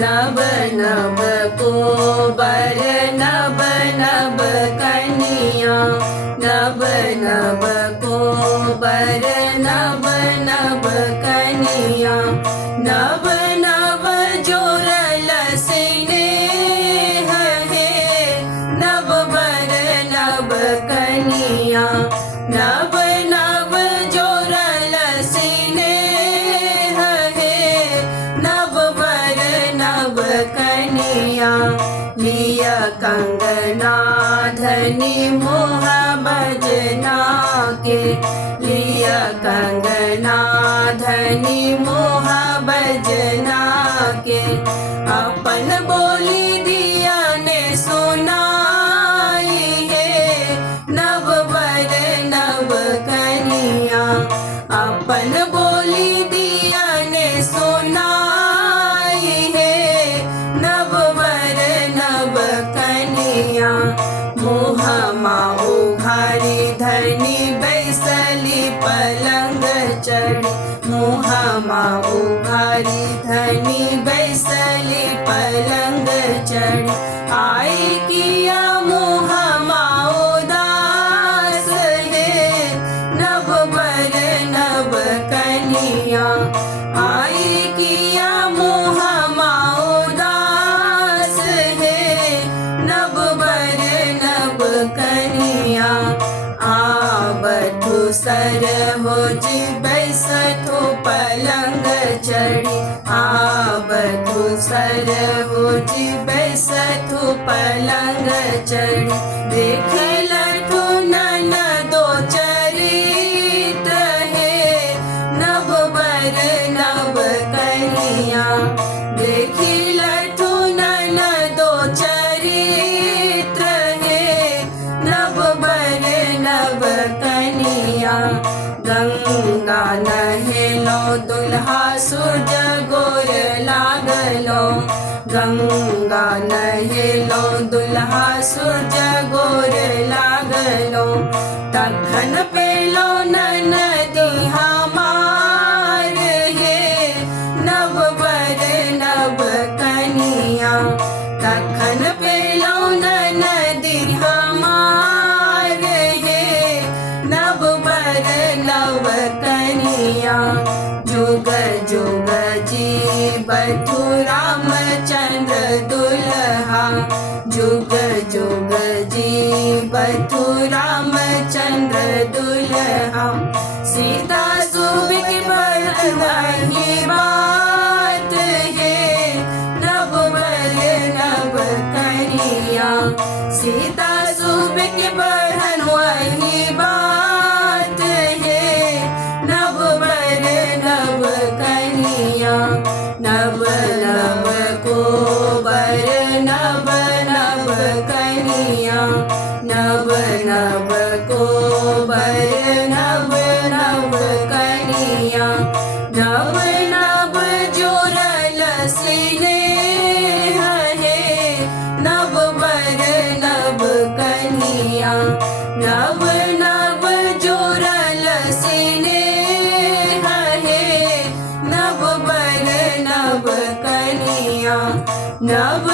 नव नव कोबर नव नव कनिया, नव नव कोबर नव नव कनिया, नव नव जोरल स्नेह है, नव बर नव कनिया, नव नव जोरल स्नेह है, नव बर नव कनिया। लिया कंगना धनी मोह बजना के, लिया कंगना धनी मोह बजना के, अपन बोली दिया ने सुनाई है, नव बर नव कनिया, अपन बोली दिया ने सुनाई है, नव बर नव कनिया। मोह माऊ घारी धनी बैसली पलंग चढ़ी, मोह माऊ घारी धनी बैसली पलंग चढ़ी, आई किया मोह माऊ दास है, नव बर नव कनिया, आई किया मोह माऊ दास है, नव बर नव कनिया। आवधु सर हो जी बैसठो पलंग चढ़ी, आवधु सर हो जी बैसठो पलंग चढ़ी, देख लठु नन दो चरित है, नव बर नव कनिया, देखी लठु नन दो चरित्र है, नव बर नव कनिया। गंगा नहेलो दुल्हा सूरज गोर लागलो, गंगा नहेलो दुल्हा सूरज गोर लागलो, तखन पेलो ननदी हमार है, नव बर नव कनिया, तखन पेलो ननदी हमार है, नव बर नव कनिया। जुग जुग जीवथु रामचंद्र दुल्हा, जुग जुग जीवथु रामचंद्र दुल्हा, सीता सुबिक बढ़ही बात है, नव बर नव कनिया, सीता सुबिक बढ़न वही बात है, नव बर नव कनिया। नव नव कोबर नव नव कनिया, नव नव कोबर नव नव कनिया, नव नव जोरल स्नेह है, नव बर नव कनिया, नव नव जोरल स्नेह है, नव बर नव कनिया, नव